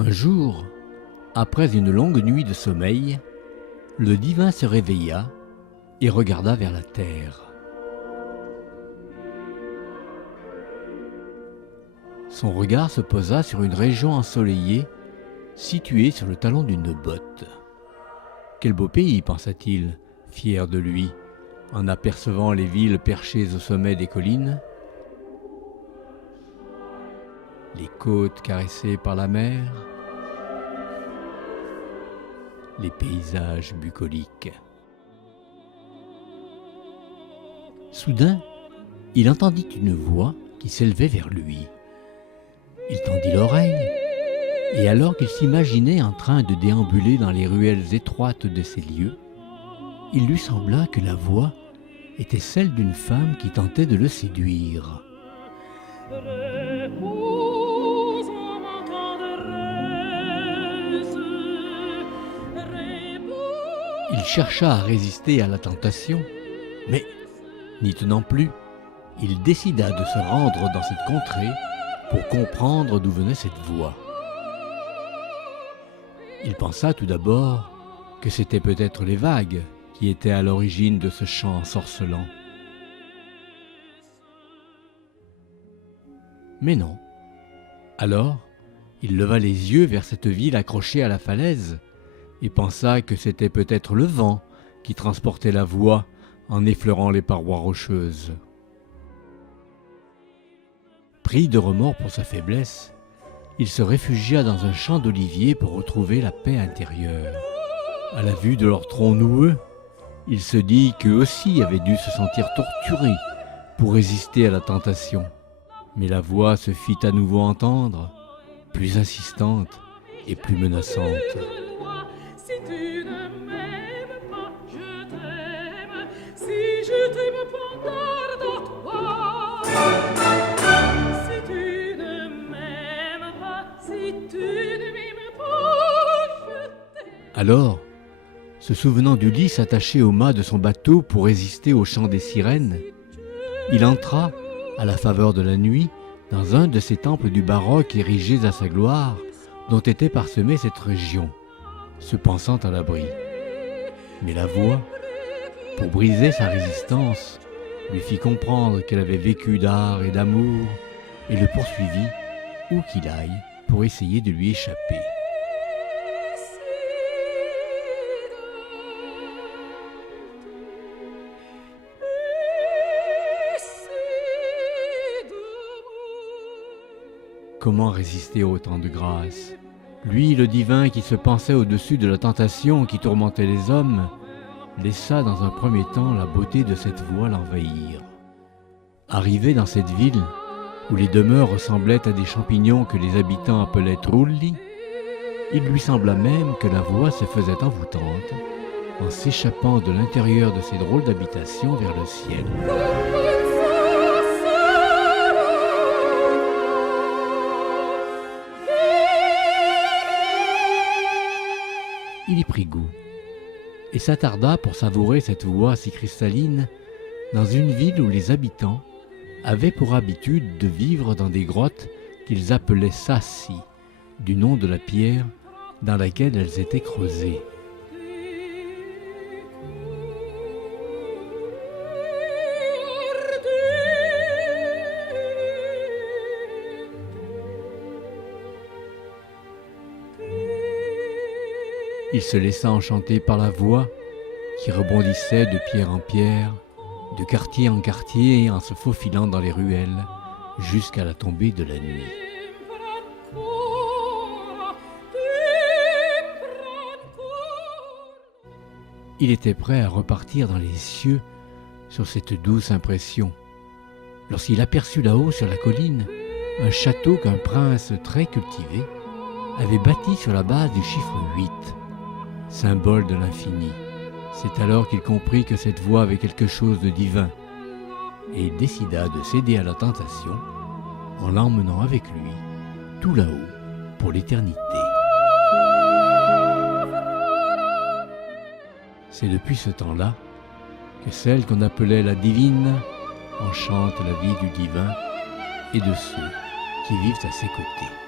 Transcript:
Un jour, après une longue nuit de sommeil, le divin se réveilla et regarda vers la terre. Son regard se posa sur une région ensoleillée, située sur le talon d'une botte. Quel beau pays, pensa-t-il, fier de lui, en apercevant les villes perchées au sommet des collines, les côtes caressées par la mer, les paysages bucoliques. Soudain, il entendit une voix qui s'élevait vers lui. Il tendit l'oreille, et alors qu'il s'imaginait en train de déambuler dans les ruelles étroites de ces lieux, il lui sembla que la voix était celle d'une femme qui tentait de le séduire. Il chercha à résister à la tentation, mais, n'y tenant plus, il décida de se rendre dans cette contrée pour comprendre d'où venait cette voix. Il pensa tout d'abord que c'était peut-être les vagues qui étaient à l'origine de ce chant ensorcelant. Mais non. Alors, il leva les yeux vers cette ville accrochée à la falaise et pensa que c'était peut-être le vent qui transportait la voix en effleurant les parois rocheuses. Pris de remords pour sa faiblesse, il se réfugia dans un champ d'oliviers pour retrouver la paix intérieure. À la vue de leurs troncs noueux, il se dit qu'eux aussi avaient dû se sentir torturés pour résister à la tentation. Mais la voix se fit à nouveau entendre, plus insistante et plus menaçante. Si tu ne m'aimes pas, je t'aime. Si je t'aime pas, garde-toi. Si tu ne m'aimes pas, si tu ne m'aimes pas, je t'aime. Alors, se souvenant d'Ulysse attaché au mât de son bateau pour résister au chant des sirènes, il entra, à la faveur de la nuit, dans un de ces temples du baroque érigés à sa gloire, dont était parsemée cette région, se pensant à l'abri. Mais la voix, pour briser sa résistance, lui fit comprendre qu'elle avait vécu d'art et d'amour, et le poursuivit, où qu'il aille, pour essayer de lui échapper. Comment résister à autant de grâce? Lui, le divin qui se pensait au-dessus de la tentation qui tourmentait les hommes, laissa dans un premier temps la beauté de cette voix l'envahir. Arrivé dans cette ville, où les demeures ressemblaient à des champignons que les habitants appelaient trulli, il lui sembla même que la voix se faisait envoûtante en s'échappant de l'intérieur de ces drôles d'habitations vers le ciel. Il y prit goût, et s'attarda pour savourer cette voix si cristalline dans une ville où les habitants avaient pour habitude de vivre dans des grottes qu'ils appelaient sassi, du nom de la pierre dans laquelle elles étaient creusées. Il se laissa enchanter par la voix qui rebondissait de pierre en pierre, de quartier en quartier en se faufilant dans les ruelles jusqu'à la tombée de la nuit. Il était prêt à repartir dans les cieux sur cette douce impression, lorsqu'il aperçut là-haut sur la colline un château qu'un prince très cultivé avait bâti sur la base du chiffre 8. Symbole de l'infini. C'est alors qu'il comprit que cette voix avait quelque chose de divin, et il décida de céder à la tentation en l'emmenant avec lui, tout là-haut, pour l'éternité. C'est depuis ce temps-là que celle qu'on appelait la divine enchante la vie du divin et de ceux qui vivent à ses côtés.